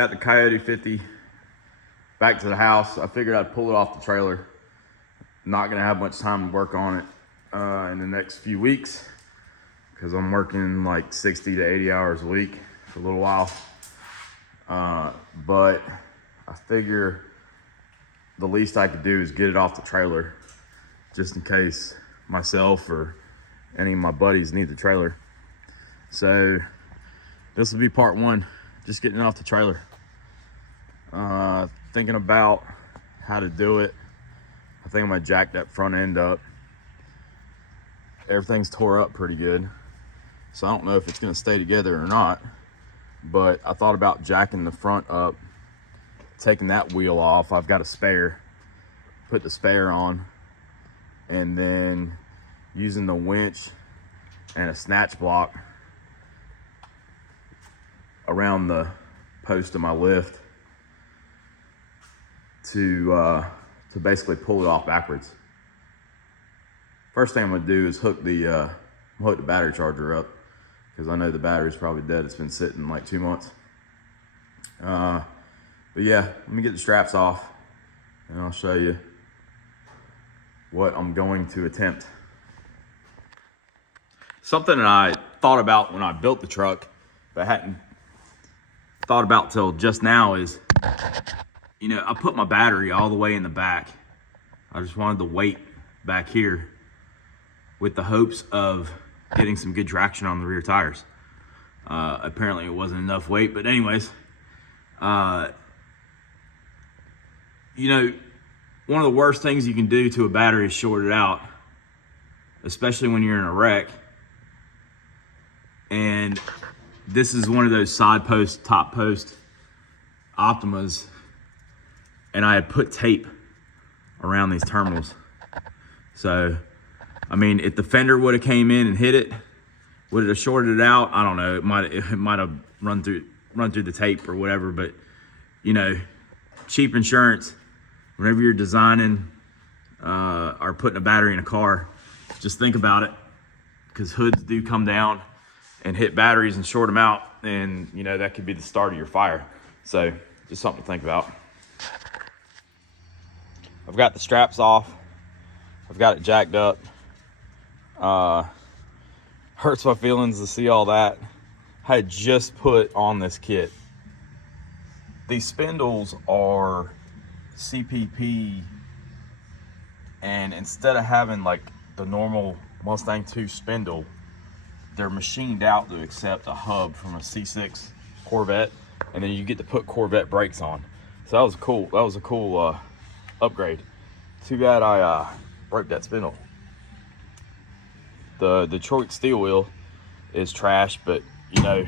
Got the CoyoteFifty back to the house. I figured I'd pull it off the trailer. Not gonna have much time to work on it in the next few weeks because I'm working like 60 to 80 hours a week for a little while. But I figure the least I could do is get it off the trailer just in case myself or any of my buddies need the trailer. So this will be part one, just getting it off the trailer. Thinking about how to do it. I think I'm gonna jack that front end up. Everything's tore up pretty good, so I don't know if it's gonna stay together or not, but I thought about jacking the front up, taking that wheel off. I've got a spare, put the spare on, and then using the winch and a snatch block around the post of my lift to basically pull it off backwards. First thing I'm gonna do is hook the battery charger up because I know the battery's probably dead. It's been sitting like 2 months. But yeah, let me get the straps off and I'll show you what I'm going to attempt. Something that I thought about when I built the truck, but hadn't thought about till just now is, you know, I put my battery all the way in the back. I just wanted the weight back here with the hopes of getting some good traction on the rear tires. Apparently it wasn't enough weight, but anyways, you know, one of the worst things you can do to a battery is short it out, especially when you're in a wreck. And this is one of those side post, top post Optimas, and I had put tape around these terminals. So, I mean, if the fender would have came in and hit it, would it have shorted it out? I don't know. It might have run through the tape or whatever. But you know, cheap insurance. Whenever you're designing or putting a battery in a car, just think about it, because hoods do come down and hit batteries and short them out, and you know that could be the start of your fire. So just something to think about. I've got the straps off. I've got it jacked up. Hurts my feelings to see all that. I had just put on this kit. These spindles are CPP, and instead of having like the normal Mustang 2 spindle, they're machined out to accept a hub from a C6 Corvette, and then you get to put Corvette brakes on. So that was cool. That was a cool upgrade. Too bad I broke that spindle. The Detroit steel wheel is trash, but you know,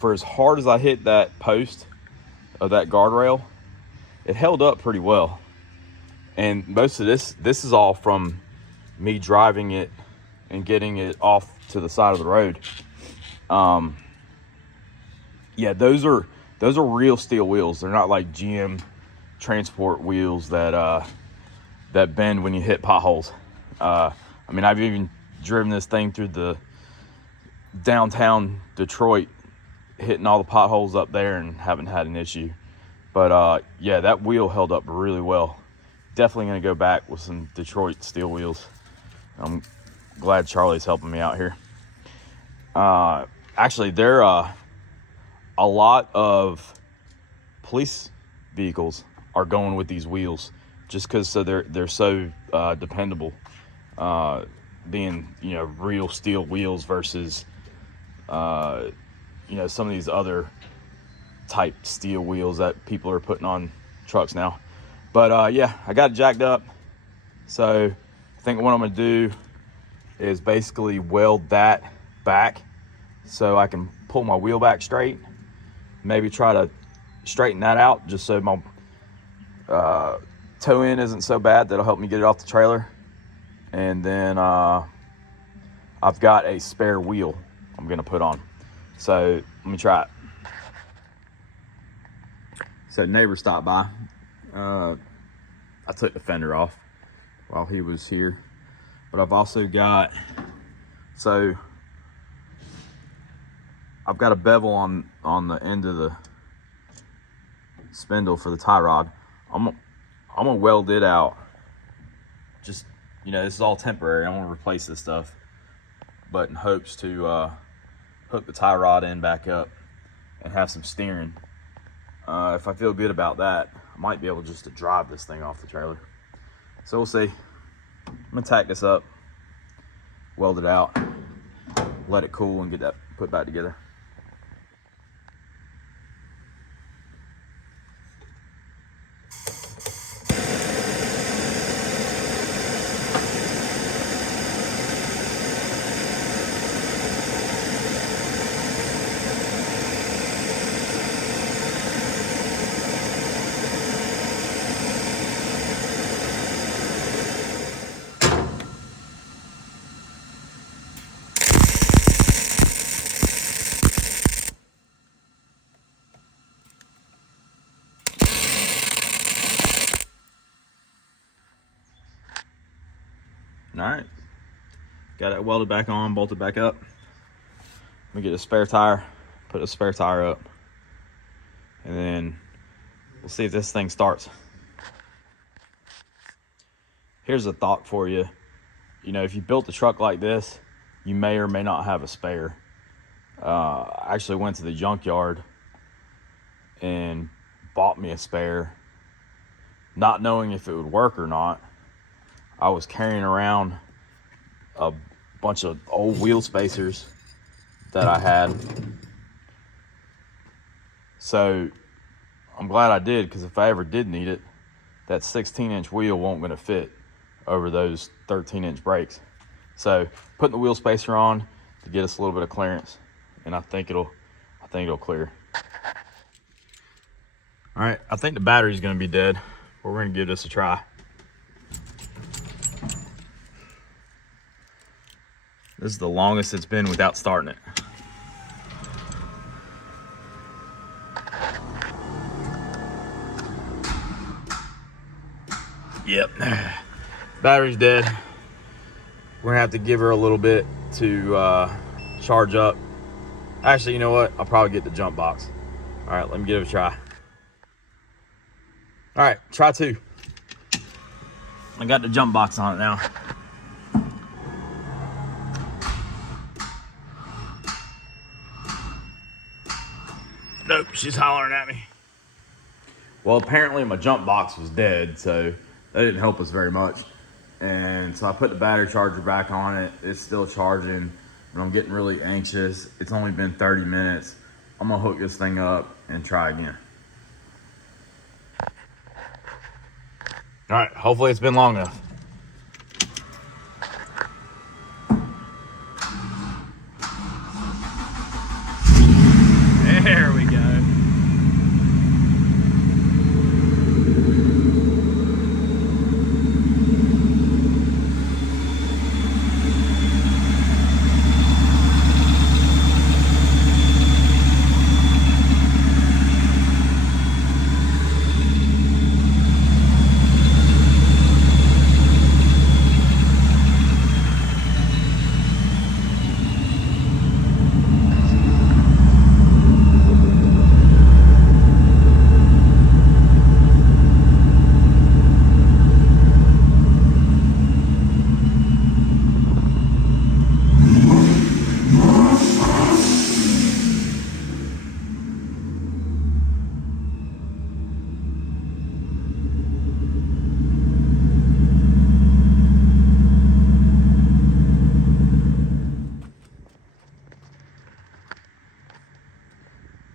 for as hard as I hit that post of that guardrail, it held up pretty well. And most of this is all from me driving it and getting it off to the side of the road. Yeah, those are real steel wheels. They're not like GM transport wheels that bend when you hit potholes. I mean, I've even driven this thing through the downtown Detroit, hitting all the potholes up there, and haven't had an issue. But yeah, that wheel held up really well. Definitely gonna go back with some Detroit steel wheels. I'm glad Charlie's helping me out here. Actually, there a lot of police vehicles are going with these wheels just because they're so dependable, being, you know, real steel wheels versus you know, some of these other type steel wheels that people are putting on trucks now. But yeah, I got it jacked up. So I think what I'm gonna do is basically weld that back so I can pull my wheel back straight. Maybe try to straighten that out just so my toe in isn't so bad. That'll help me get it off the trailer. And then I've got a spare wheel I'm gonna put on. So let me try it. So neighbor stopped by. I took the fender off while he was here, but I've also got, so I've got a bevel on the end of spindle for the tie rod. I'm gonna weld it out. Just, you know, this is all temporary. I'm gonna replace this stuff, but in hopes to hook the tie rod in back up and have some steering. If I feel good about that, I might be able just to drive this thing off the trailer. So we'll see. I'm gonna tack this up, weld it out, let it cool, and get that put back together. All right, got it welded back on, bolted back up. Let me get a spare tire, put a spare tire up, and then we'll see if this thing starts. Here's a thought for you. You know, if you built a truck like this, you may or may not have a spare. I actually went to the junkyard and bought me a spare, not knowing if it would work or not. I was carrying around a bunch of old wheel spacers that I had. So I'm glad I did, because if I ever did need it, that 16-inch wheel won't gonna fit over those 13-inch brakes. So putting the wheel spacer on to get us a little bit of clearance, and I think it'll clear. All right, I think the battery's gonna be dead, but we're gonna give this a try. This is the longest it's been without starting it. Yep, battery's dead. We're gonna have to give her a little bit to charge up. Actually, you know what? I'll probably get the jump box. All right, let me give it a try. All right, try 2. I got the jump box on it now. Nope, she's hollering at me. Well, apparently my jump box was dead, so that didn't help us very much. And so I put the battery charger back on it. It's still charging, and I'm getting really anxious. It's only been 30 minutes. I'm gonna hook this thing up and try again. All right, hopefully it's been long enough. There we go.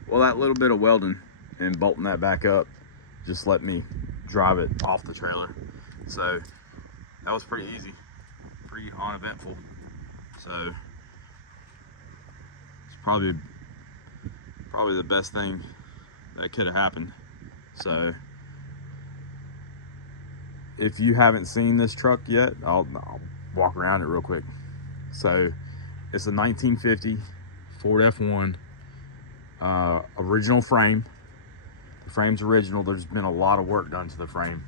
Well, that little bit of welding and bolting that back up just let me drive it off the trailer. So that was pretty easy, pretty uneventful. So it's probably the best thing that could have happened. So if you haven't seen this truck yet, I'll walk around it real quick. So it's a 1950 Ford F1. Original frame. The frame's original. There's been a lot of work done to the frame.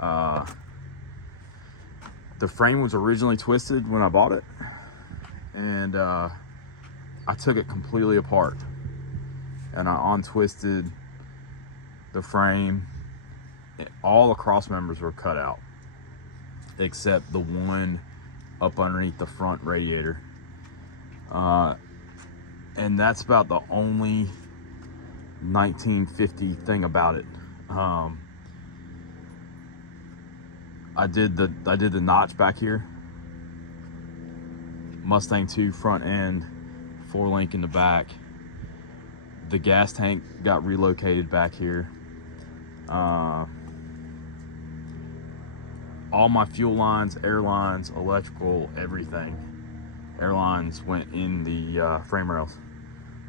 The frame was originally twisted when I bought it, and I took it completely apart, and I untwisted the frame, all the cross members were cut out except the one up underneath the front radiator. And that's about the only 1950 thing about it. I did the notch back here. Mustang 2 front end, 4-link in the back. The gas tank got relocated back here. All my fuel lines, air lines, electrical, everything. Air lines went in the frame rails.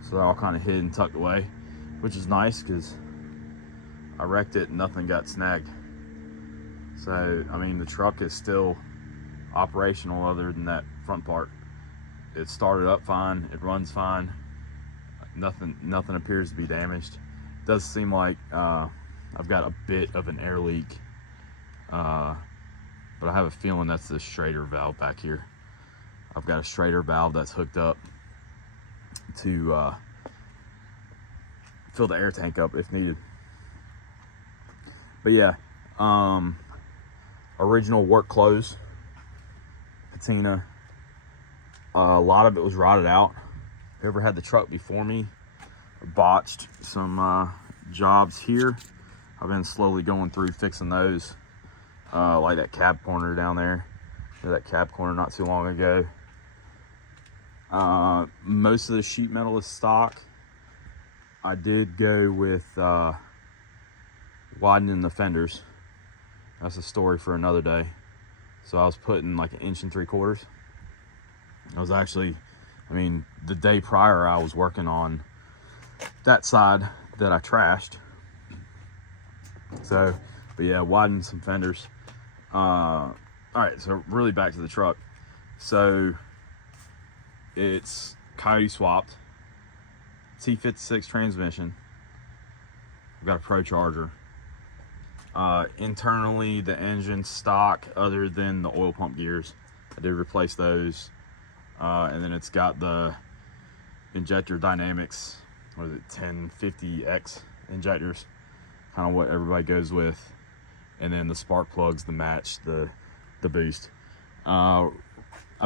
So they're all kind of hid and tucked away, which is nice because I wrecked it and nothing got snagged. So, I mean, the truck is still operational other than that front part. It started up fine, it runs fine. Nothing appears to be damaged. It does seem like I've got a bit of an air leak, but I have a feeling that's the Schrader valve back here. I've got a Schrader valve that's hooked up to fill the air tank up if needed. But yeah, original work clothes, patina. A lot of it was rotted out. Whoever had the truck before me botched some jobs here. I've been slowly going through fixing those, like that cab corner down there, or that cab corner not too long ago. Most of the sheet metal is stock. I did go with widening the fenders. That's a story for another day. So I was putting like 1 3/4 inches. I was actually, I mean, the day prior I was working on that side that I trashed. So, but yeah, widened some fenders. All right, so really back to the truck. So it's Coyote swapped, T56 transmission. We've got a Pro Charger. Internally, the engine stock other than the oil pump gears. I did replace those. And then it's got the injector dynamics, what is it, 1050X injectors, kind of what everybody goes with. And then the spark plugs to match the boost. I've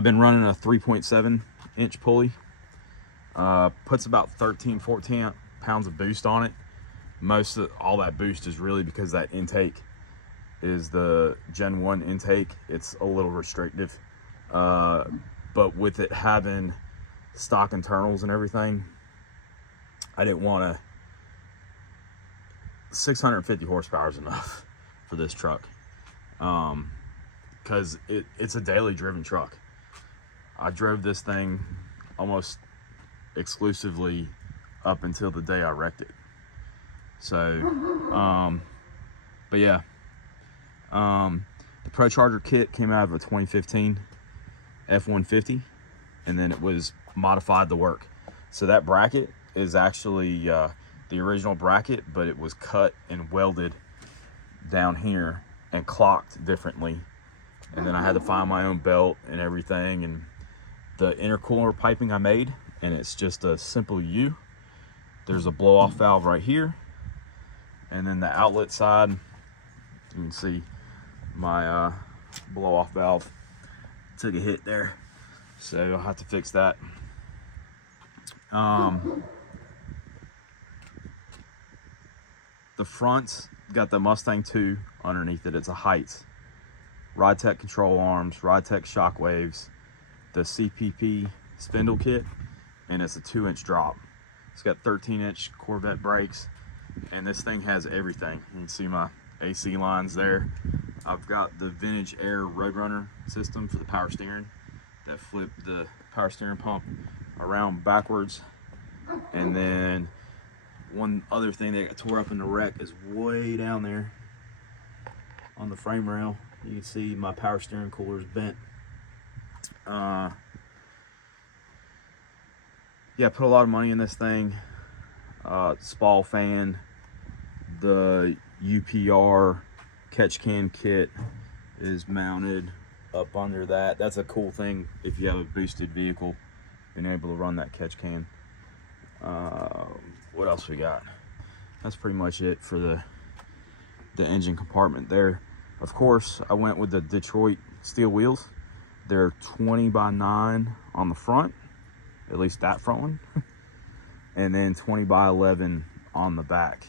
been running a 3.7-inch pulley. Puts about 13-14 pounds of boost on it. Most of all that boost is really because that intake is the Gen 1 intake. It's a little restrictive. But with it having stock internals and everything, I didn't want to. 650 horsepower is enough for this truck, because it's a daily driven truck. I drove this thing almost exclusively up until the day I wrecked it. So, but yeah, the Pro Charger kit came out of a 2015 F-150, and then it was modified to work. So that bracket is actually the original bracket, but it was cut and welded down here and clocked differently. And then I had to find my own belt and everything, and the intercooler piping I made, and it's just a simple U. There's a blow-off valve right here, and then the outlet side, you can see my blow-off valve took a hit there, so I'll have to fix that. The front's got the Mustang 2 underneath it. It's a Heights. Ride-Tech control arms, Ride-Tech shock waves, the CPP spindle kit, and it's a 2-inch drop. It's got 13-inch Corvette brakes, and this thing has everything. You can see my AC lines there. I've got the Vintage Air Roadrunner system for the power steering that flipped the power steering pump around backwards. And then one other thing that got tore up in the wreck is way down there on the frame rail. You can see my power steering cooler is bent. Yeah, put a lot of money in this thing. Spall fan, the UPR catch can kit is mounted up under that. That's a cool thing if you have a boosted vehicle, being able to run that catch can. What else we got? that's pretty much it for the engine compartment there. Of course, I went with the Detroit steel wheels. They're 20x9 on the front, at least that front one, and then 20x11 on the back.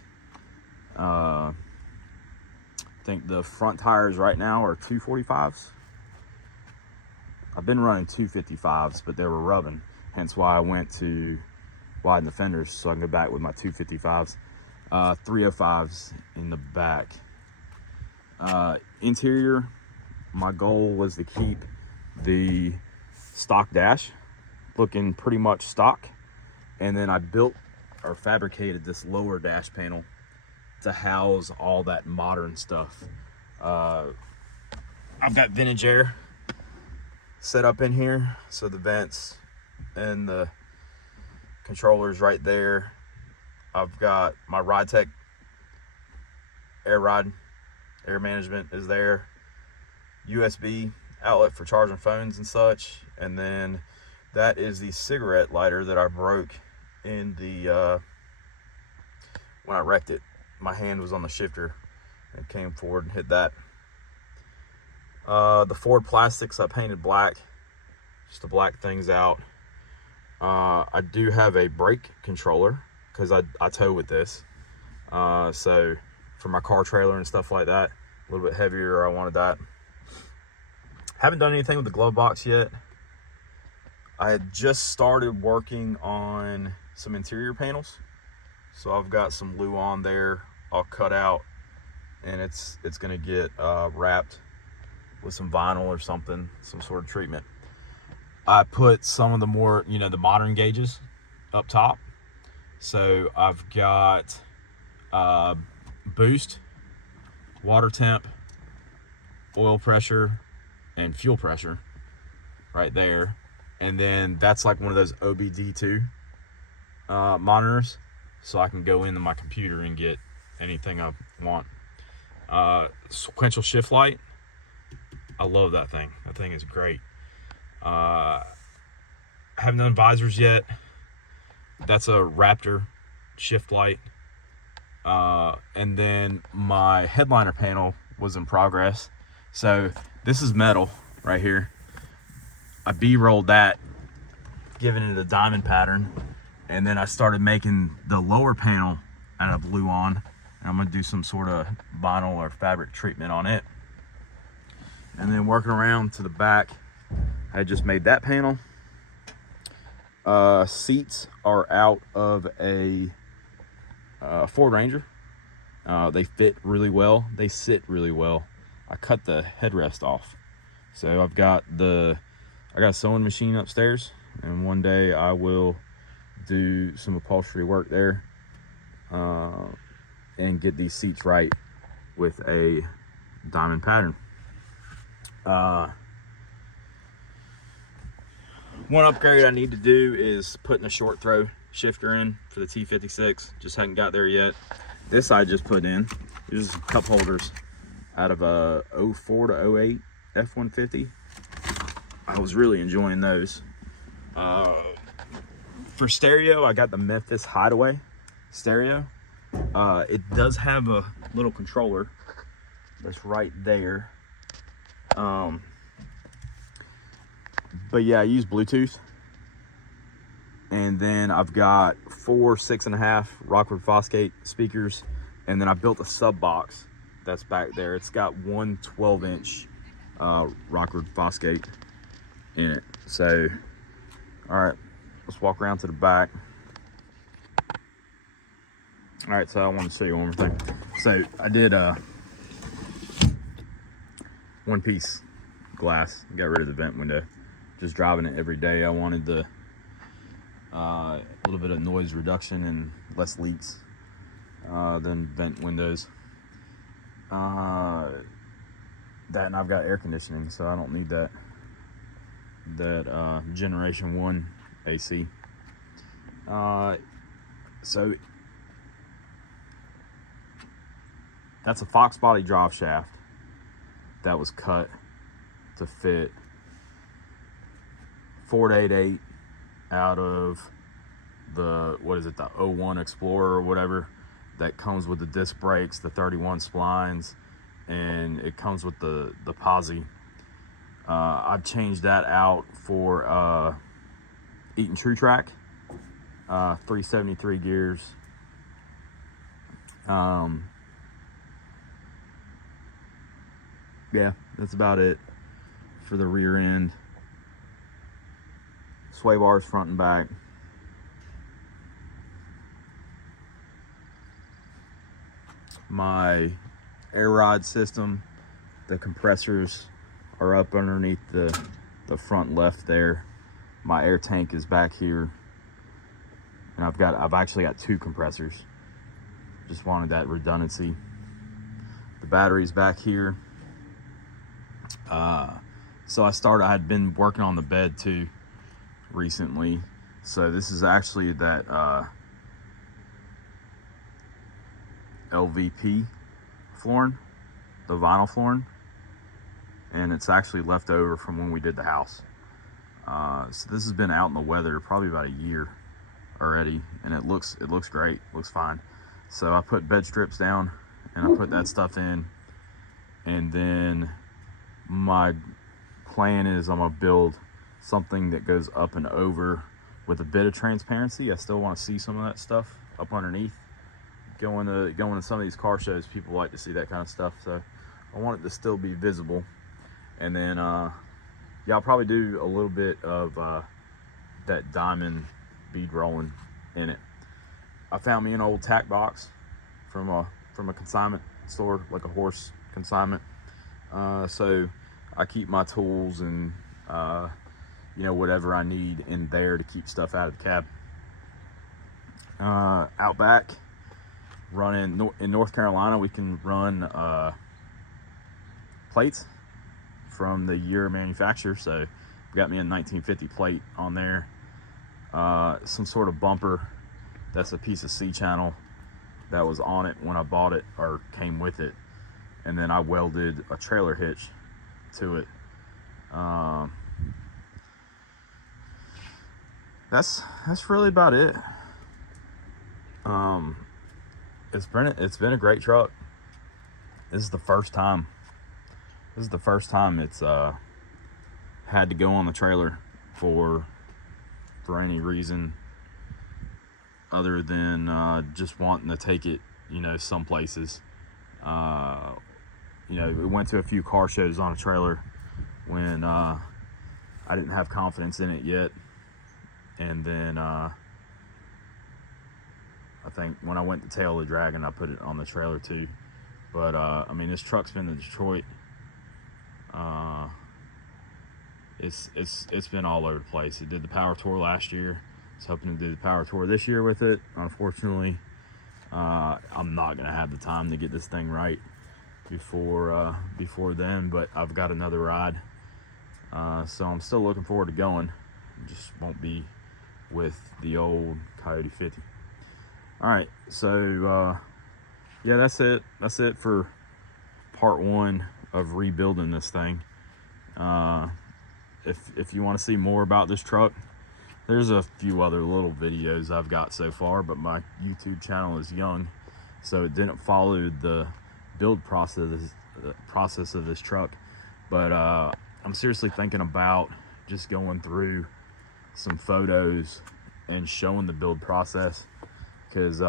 I think the front tires right now are 245s. I've been running 255s, but they were rubbing, hence why I went to widen the fenders so I can go back with my 255s. 305s in the back. Interior, my goal was to keep the stock dash looking pretty much stock, and then I built or fabricated this lower dash panel to house all that modern stuff. I've got vintage air set up in here, so the vents and the controllers right there. I've got my RideTech air management is there, USB outlet for charging phones and such, and then that is the cigarette lighter that I broke in the when I wrecked it. My hand was on the shifter and came forward and hit that. The Ford plastics I painted black, just to black things out. I do have a brake controller because I tow with this, so for my car trailer and stuff like that, a little bit heavier, I wanted that. Haven't done anything with the glove box yet. I had just started working on some interior panels, so I've got some glue on there I'll cut out, and it's gonna get wrapped with some vinyl or something, some sort of treatment. I put some of the more, the modern gauges up top. So I've got boost, water temp, oil pressure, and fuel pressure right there. And then that's like one of those OBD2 monitors, so I can go into my computer and get anything I want. Sequential shift light, I love that thing. That thing is great. I haven't done visors yet. That's a Raptor shift light. And then my headliner panel was in progress. So this is metal right here. I B-rolled that, giving it a diamond pattern. And then I started making the lower panel out of blue on. And I'm gonna do some sort of vinyl or fabric treatment on it. And then working around to the back, I just made that panel. Seats are out of a Ford Ranger. They fit really well. They sit really well. I cut the headrest off. So I got a sewing machine upstairs, and one day I will do some upholstery work there and get these seats right with a diamond pattern. One upgrade I need to do is putting a short throw shifter in for the T56. Just haven't got there yet. This I just put in. These are cup holders out of a 04 to 08 F-150. I was really enjoying those. For stereo, I got the Memphis Hideaway stereo. It does have a little controller that's right there. But yeah, I use Bluetooth. And then I've got 4 6.5 Rockford Fosgate speakers. And then I built a sub box that's back there. It's got one 12-inch Rockford Fosgate in it. So, all right, let's walk around to the back. All right, so I want to show you one more thing. So I did one-piece glass, got rid of the vent window. Just driving it every day, I wanted the a little bit of noise reduction and less leaks than vent windows. That, and I've got air conditioning, so I don't need that Generation 1 AC. So that's a Fox body drive shaft that was cut to fit Ford 88 out of the, what is it, the 01 Explorer or whatever. that comes with the disc brakes, the 31 splines, and it comes with the posi. I've changed that out for Eaton True Track, 373 gears. Yeah, that's about it for the rear end. Sway bars front and back. My air rod system, the compressors are up underneath the front left there. My air tank is back here, and I've actually got 2 compressors. Just wanted that redundancy. The battery's back here. So I had been working on the bed too recently. So this is actually that LVP flooring, the vinyl flooring, and it's actually left over from when we did the house. So this has been out in the weather probably about a year already, and it looks great, looks fine. So I put bed strips down and I put that stuff in, and then my plan is I'm gonna build something that goes up and over with a bit of transparency. I still want to see some of that stuff up underneath. Going to some of these car shows, people like to see that kind of stuff, so I want it to still be visible. And then yeah, I'll probably do a little bit of that diamond bead rolling in it. I found me an old tack box from a consignment store, like a horse consignment. So I keep my tools and you know, whatever I need in there to keep stuff out of the cab. Out back, running in North Carolina, we can run plates from the year of manufacture. So we got me a 1950 plate on there. Some sort of bumper. That's a piece of C-channel that was on it when I bought it, or came with it. And then I welded a trailer hitch to it. That's really about it. It's been a great truck. This is the first time it's had to go on the trailer for any reason other than just wanting to take it, you know, some places. You know, we went to a few car shows on a trailer when I didn't have confidence in it yet. And then I think when I went to Tail the Dragon, I put it on the trailer too. But I mean, this truck's been to Detroit. It's been all over the place. It did the power tour last year. I was hoping to do the power tour this year with it. Unfortunately, I'm not gonna have the time to get this thing right before then. But I've got another ride, so I'm still looking forward to going. It just won't be with the old CoyoteFifty. All right, so yeah, that's it for part 1 of rebuilding this thing. If you want to see more about this truck, there's a few other little videos I've got so far, but my YouTube channel is young, so it didn't follow the build process of this truck. But I'm seriously thinking about just going through some photos and showing the build process, because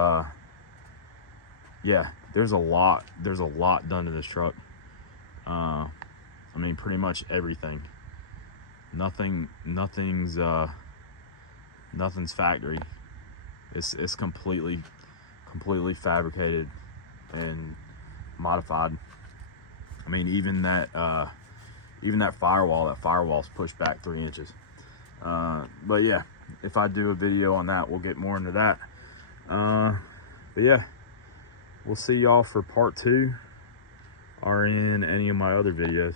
yeah, there's a lot done to this truck. I mean, pretty much everything. Nothing's factory. It's completely fabricated and modified. I mean, even that firewall's pushed back 3 inches. But yeah, if I do a video on that, we'll get more into that. But yeah, we'll see y'all for part 2 or in any of my other videos.